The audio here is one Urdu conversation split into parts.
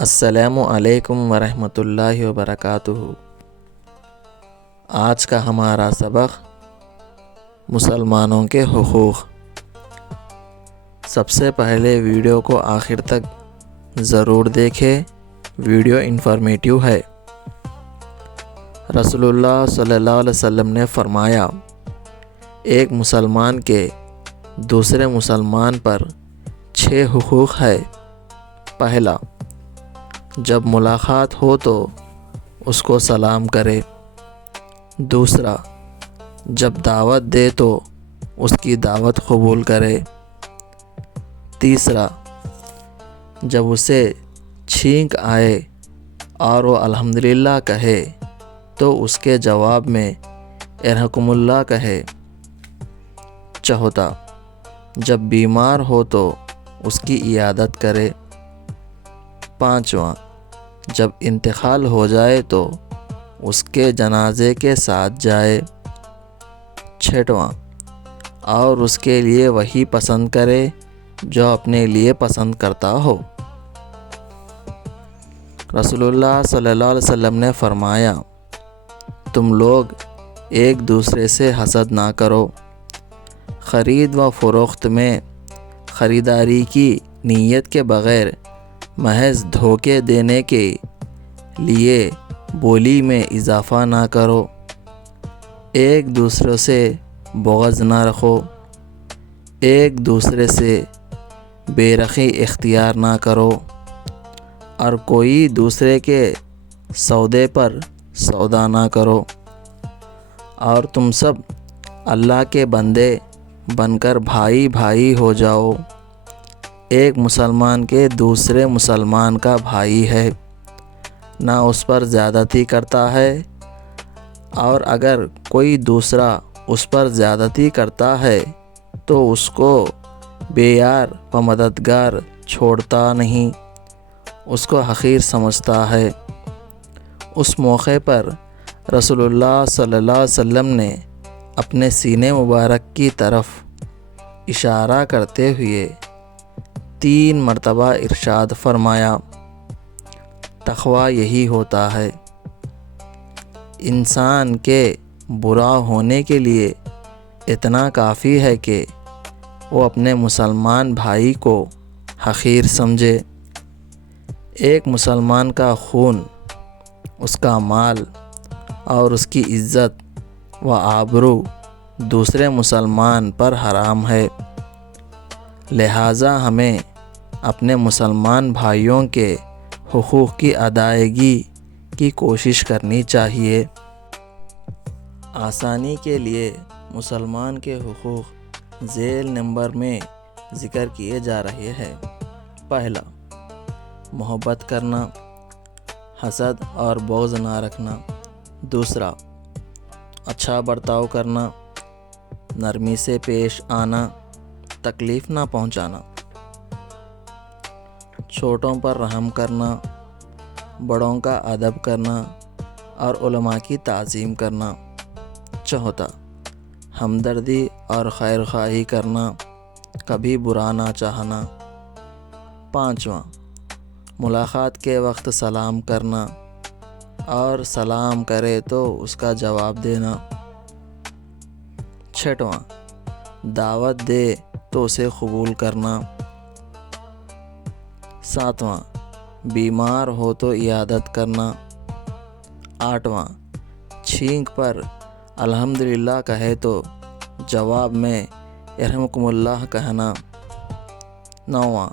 السلام علیکم ورحمۃ اللہ وبرکاتہ۔ آج کا ہمارا سبق مسلمانوں کے حقوق۔ سب سے پہلے ویڈیو کو آخر تک ضرور دیکھیں، ویڈیو انفارمیٹیو ہے۔ رسول اللہ صلی اللہ علیہ وسلم نے فرمایا، ایک مسلمان کے دوسرے مسلمان پر 6 حقوق ہے۔ پہلا، جب ملاقات ہو تو اس کو سلام کرے۔ دوسرا، جب دعوت دے تو اس کی دعوت قبول کرے۔ تیسرا، جب اسے چھینک آئے اور وہ الحمدللہ کہے تو اس کے جواب میں ارحمکم اللہ کہے۔ چوتھا، جب بیمار ہو تو اس کی عیادت کرے۔ پانچواں، جب انتقال ہو جائے تو اس کے جنازے کے ساتھ جائے۔ چھٹواں، اور اس کے لیے وہی پسند کرے جو اپنے لیے پسند کرتا ہو۔ رسول اللہ صلی اللہ علیہ وسلم نے فرمایا، تم لوگ ایک دوسرے سے حسد نہ کرو۔ خرید و فروخت میں خریداری کی نیت کے بغیر محض دھوکے دینے کے لیے بولی میں اضافہ نہ کرو۔ ایک دوسرے سے بغض نہ رکھو۔ ایک دوسرے سے بے رحمی اختیار نہ کرو، اور کوئی دوسرے کے سودے پر سودا نہ کرو، اور تم سب اللہ کے بندے بن کر بھائی بھائی ہو جاؤ۔ ایک مسلمان کے دوسرے مسلمان کا بھائی ہے، نہ اس پر زیادتی کرتا ہے، اور اگر کوئی دوسرا اس پر زیادتی کرتا ہے تو اس کو بے یار و مددگار چھوڑتا نہیں، اس کو حقیر سمجھتا ہے۔ اس موقع پر رسول اللہ صلی اللہ علیہ وسلم نے اپنے سینے مبارک کی طرف اشارہ کرتے ہوئے 3 مرتبہ ارشاد فرمایا، تقویٰ یہی ہوتا ہے۔ انسان کے برا ہونے کے لیے اتنا کافی ہے کہ وہ اپنے مسلمان بھائی کو حقیر سمجھے۔ ایک مسلمان کا خون، اس کا مال اور اس کی عزت و آبرو دوسرے مسلمان پر حرام ہے، لہٰذا ہمیں اپنے مسلمان بھائیوں کے حقوق کی ادائیگی کی کوشش کرنی چاہیے۔ آسانی کے لیے مسلمان کے حقوق ذیل نمبر میں ذکر کیے جا رہے ہیں۔ پہلا، محبت کرنا، حسد اور بغض نہ رکھنا۔ دوسرا، اچھا برتاؤ کرنا، نرمی سے پیش آنا، تکلیف نہ پہنچانا۔ چھوٹوں پر رحم کرنا، بڑوں کا ادب کرنا اور علماء کی تعظیم کرنا۔ چوتھا، ہمدردی اور خیر خواہی کرنا، کبھی برا نہ چاہنا۔ پانچواں، ملاقات کے وقت سلام کرنا، اور سلام کرے تو اس کا جواب دینا۔ چھٹواں، دعوت دے تو اسے قبول کرنا۔ ساتواں، بیمار ہو تو عیادت کرنا۔ آٹھواں، چھینک پر الحمدللہ کہے تو جواب میں ارحمکم اللہ کہنا۔ نوواں،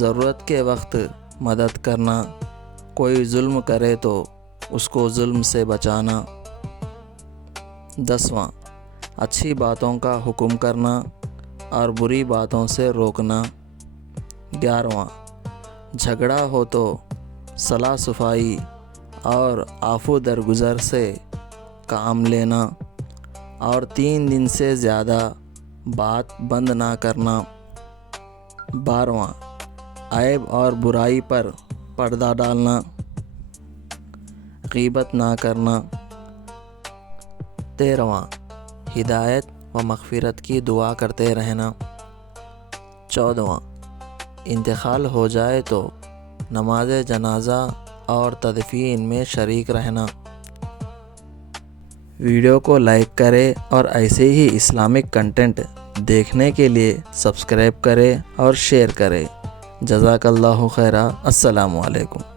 ضرورت کے وقت مدد کرنا، کوئی ظلم کرے تو اس کو ظلم سے بچانا۔ 10واں، اچھی باتوں کا حکم کرنا اور بری باتوں سے روکنا۔ 11واں، جھگڑا ہو تو صلاح صفائی اور عفو درگزر سے کام لینا، اور 3 دن سے زیادہ بات بند نہ کرنا۔ 12واں، عیب اور برائی پر پردہ ڈالنا، غیبت نہ کرنا۔ 13واں، ہدایت و مغفرت کی دعا کرتے رہنا۔ 14واں، انتقال ہو جائے تو نماز جنازہ اور تدفین میں شریک رہنا۔ ویڈیو کو لائک کرے اور ایسے ہی اسلامک کنٹینٹ دیکھنے کے لیے سبسکرائب کرے اور شیئر کرے۔ جزاک اللہ خیرہ۔ السلام علیکم۔